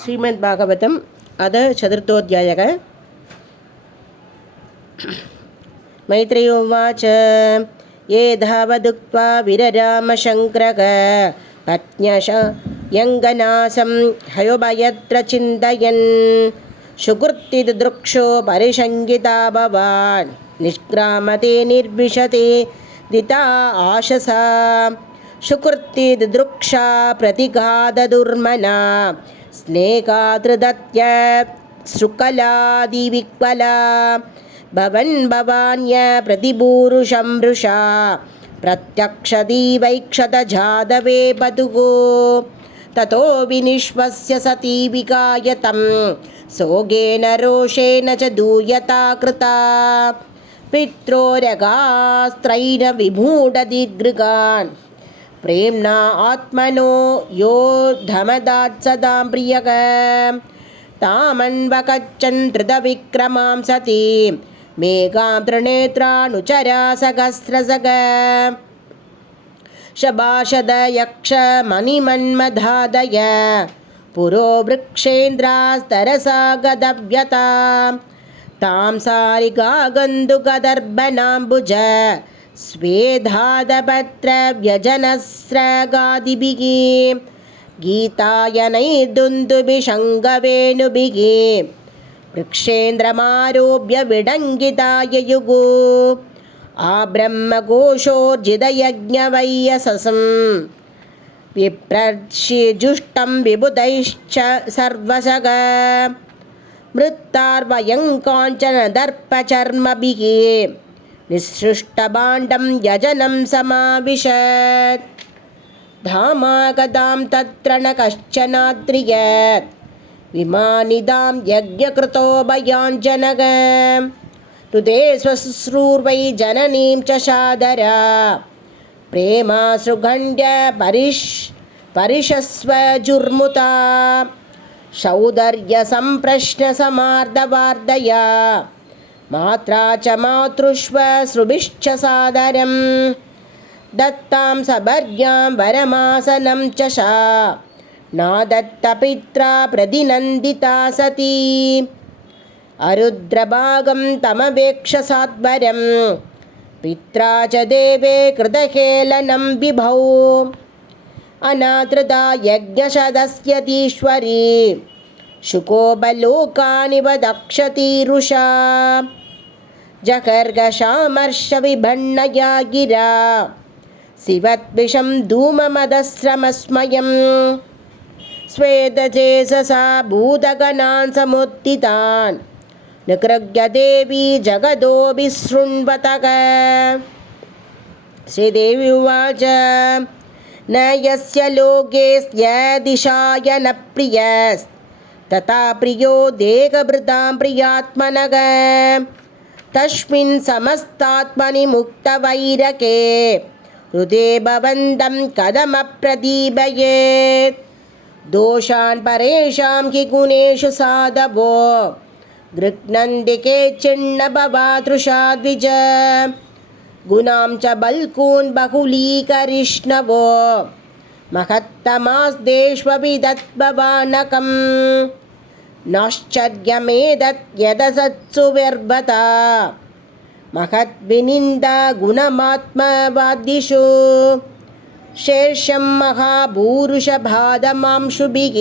श्रीमद्भागवतम् अथ चतुर्थोऽध्यायः। मैत्रेय उवाच ये धावदुक्त्वा विररामशङ्करः पत्न्यशयङ्गनासं हयोभयत्र चिन्तयन् सुकृत्तिदृक्षो परिशङ्किता भवान् निष्क्रामते निर्विशते दिता आशसा सुकृत्तिदृक्षा प्रतिघातदुर्मना स्नेहादृदत्य शुकलादिविक्वला भवन् भवान्य प्रतिपूरुषं वृषा प्रत्यक्षदीवैक्षत जादवे पतुः ततो विनिश्वस्य सती विगायतं सोगेन रोषेण च दूयता कृता पित्रोरगास्त्रैण विमूढदिगृगान् प्रेम्णा आत्मनो यो धमदात् सदां प्रियः तामन्वकच्छन् धृतविक्रमां सतीं मेघां त्रिनेत्रानुचरा सहस्रसग शभाषद यक्षमणिमन्मधादय पुरो वृक्षेन्द्रास्तरसा गदव्यता तां सारिका गन्धुकदर्भनाम्बुज स्वेधादपत्रव्यजनस्रगादिभिः गीतायनैर्दुन्दुभिषङ्गवेणुभिः वृक्षेन्द्रमारोप्य विडङ्गिताययुः आब्रह्मघोषोर्जितयज्ञवैयससं विप्रर्षिजुष्टं विबुधैश्च सर्वसग मृत्तार्वयं काञ्चनदर्पचर्मभिः निःसृष्टभाण्डं यजनं समाविशत् धामागतां तत्र न कश्चनाद्रियत् विमानिदां यज्ञकृतो भयाञ्जनः हृदे स्वश्रूर्वै जननीं च सादरा प्रेमाश्रुगण्ड्य परिशस्वजुर्मुता सौदर्यसम्प्रश्नसमार्दवार्दया मात्रा च मातृष्वश्रुभिश्च सादरं दत्तां सभर्यां वरमासनं च सा नादत्तपित्रा प्रतिनन्दिता सती अरुद्रभागं तमवेक्ष सात्वरं पित्रा च देवे कृतहेलनं विभौ अनादृता यज्ञशदस्यतीश्वरी शुकोपलोकानिव दक्षतीरुषा जगर्गशामर्षविभण्णया गिरा शिवद्विषं धूममदस्रमस्मयं स्वेदचेतसा भूतगणान् समुत्थितान् निकृग्य देवी जगदोऽभिशृण्वतः। श्रीदेवी उवाच न यस्य लोकेऽस्यदिशाय न प्रियस्तथा प्रियो देहभृतां प्रियात्मनः तस्मिन् समस्तात्मनि मुक्तवैरके हृदे भवन्तं कथमप्रदीपयेत् दोषान् परेषां हि गुणेषु साधवो गृह्णन्ति केचिन्न भवादृशा द्विज गुणां च बल्कून् बहुलीकरिष्णवो महत्तमास्देष्वपि तद्भवानकं नाश्चर्यमेतत् यदसत्सु व्यर्भता महद्विनिन्दा गुणमात्मवादिषु शेषं महाभूरुषभादमांशुभिः